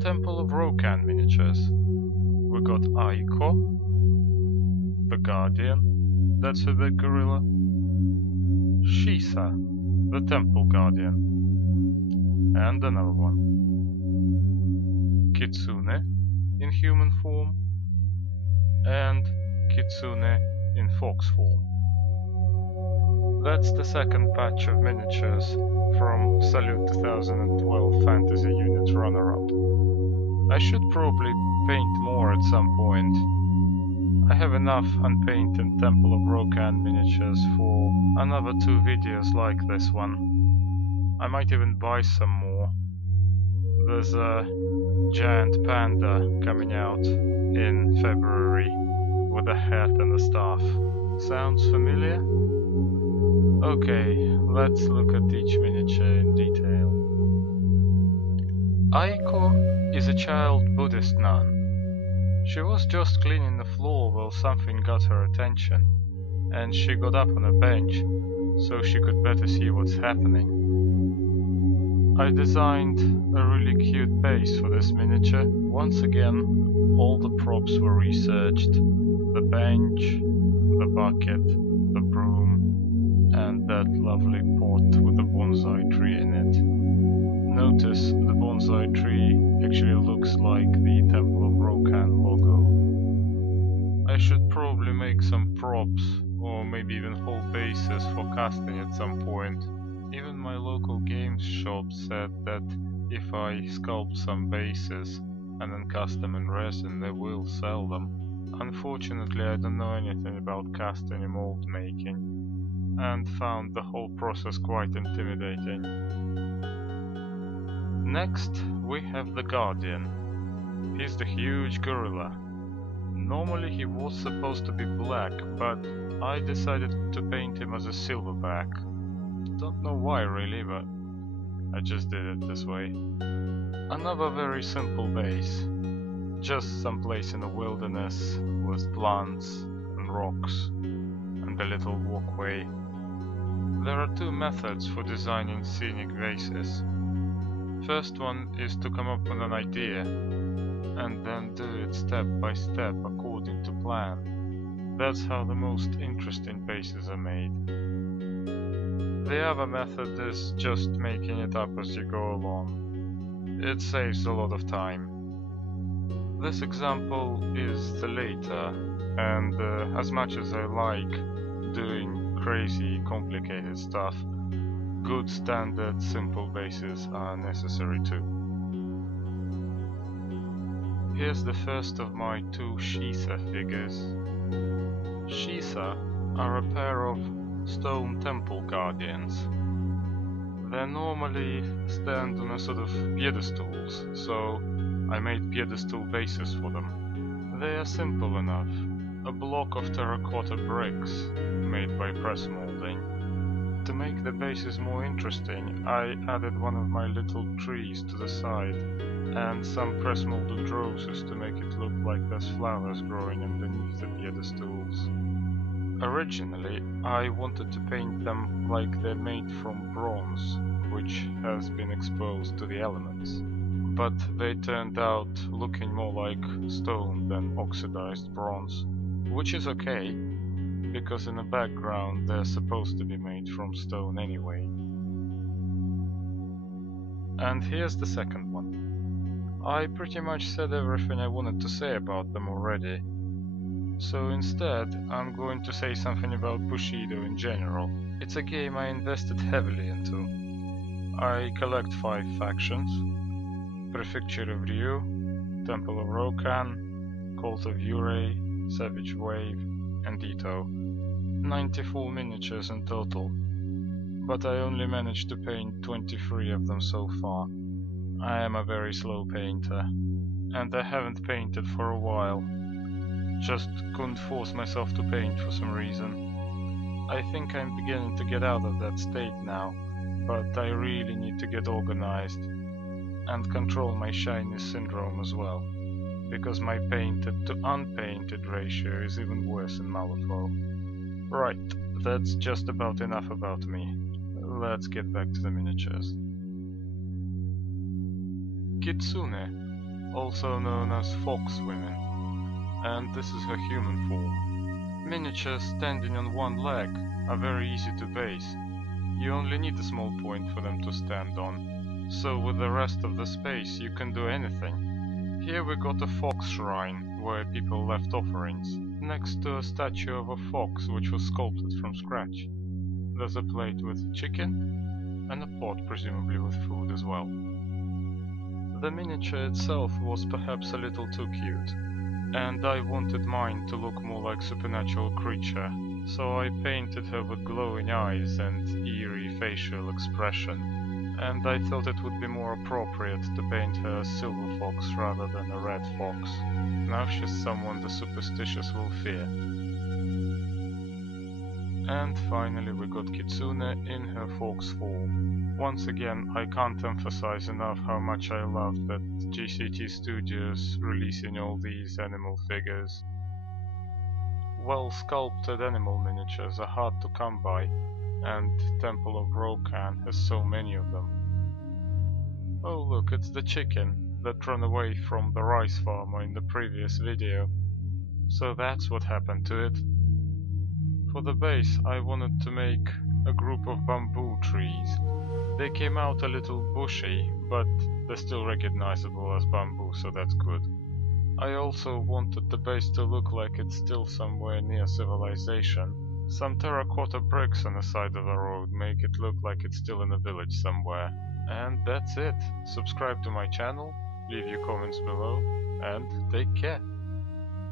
Temple of Ro-Kan miniatures. We got Aiko, the Guardian, that's a big gorilla, Shisa, the Temple Guardian, and another one, Kitsune in human form, and Kitsune in fox form. That's the second batch of miniatures from Salute 2012 Fantasy Unit runner-up. I should probably paint more at some point. I have enough unpainted Temple of Ro-Kan miniatures for another 2 videos like this one. I might even buy some more. There's a giant panda coming out in February with a hat and a staff. Sounds familiar? Okay, let's look at each miniature in detail. Aiko is a child Buddhist nun. She was just cleaning the floor while something got her attention, and she got up on a bench so she could better see what's happening. I designed a really cute base for this miniature. Once again, all the props were researched. The bench, the bucket, the broom, and that lovely pot with the bonsai tree in it. Notice the bonsai tree actually looks like the Temple of Ro-Kan logo. I should probably make some props, or maybe even whole bases for casting at some point. Even my local games shop said that if I sculpt some bases and then cast them in resin, they will sell them. Unfortunately, I don't know anything about casting and mold making, and found the whole process quite intimidating. Next, we have the Guardian. He's the huge gorilla. Normally he was supposed to be black, but I decided to paint him as a silverback. Don't know why really, but I just did it this way. Another very simple base. Just some place in the wilderness with plants and rocks and a little walkway. There are 2 methods for designing scenic bases. First one is to come up with an idea and then do it step by step according to plan. That's how the most interesting bases are made. The other method is just making it up as you go along. It saves a lot of time. This example is the later, and as much as I like doing crazy complicated stuff, good standard simple bases are necessary too. Here's the first of my 2 Shisa figures. Shisa are a pair of stone temple guardians. They normally stand on a sort of pedestals, so I made pedestal bases for them. They are simple enough. A block of terracotta bricks made by press molding. To make the bases more interesting, I added one of my little trees to the side and some press molded roses to make it look like there's flowers growing underneath the pedestals. Originally, I wanted to paint them like they're made from bronze, which has been exposed to the elements, but they turned out looking more like stone than oxidized bronze, which is okay, because in the background they're supposed to be made from stone anyway. And here's the second one. I pretty much said everything I wanted to say about them already, so instead I'm going to say something about Bushido in general. It's a game I invested heavily into. I collect 5 factions: Prefecture of Ryu, Temple of Ro-Kan, Cult of Yurei, Savage Wave, and Ito. 94 miniatures in total, but I only managed to paint 23 of them so far. I am a very slow painter, and I haven't painted for a while. Just couldn't force myself to paint for some reason. I think I'm beginning to get out of that state now, but I really need to get organized and control my shyness syndrome as well, because my painted to unpainted ratio is even worse in Malifaux. Right, that's just about enough about me. Let's get back to the miniatures. Kitsune also known as fox women, and this is her human form. Miniatures standing on one leg are very easy to base. You only need a small point for them to stand on, so with the rest of the space you can do anything. Here we got a fox shrine, where people left offerings, next to a statue of a fox which was sculpted from scratch. There's a plate with chicken, and a pot presumably with food as well. The miniature itself was perhaps a little too cute, and I wanted mine to look more like supernatural creature, so I painted her with glowing eyes and eerie facial expression, and I thought it would be more appropriate to paint her a silver fox rather than a red fox. Now she's someone the superstitious will fear. And finally we got Kitsune in her fox form. Once again, I can't emphasize enough how much I love that GCT Studios releasing all these animal figures. Well sculpted animal miniatures are hard to come by, and Temple of Ro-Kan has so many of them. Oh look, it's the chicken that ran away from the rice farmer in the previous video. So that's what happened to it. For the base, I wanted to make a group of bamboo trees. They came out a little bushy, but they're still recognizable as bamboo, so that's good. I also wanted the base to look like it's still somewhere near civilization. Some terracotta bricks on the side of the road make it look like it's still in a village somewhere. And that's it. Subscribe to my channel, leave your comments below, and take care.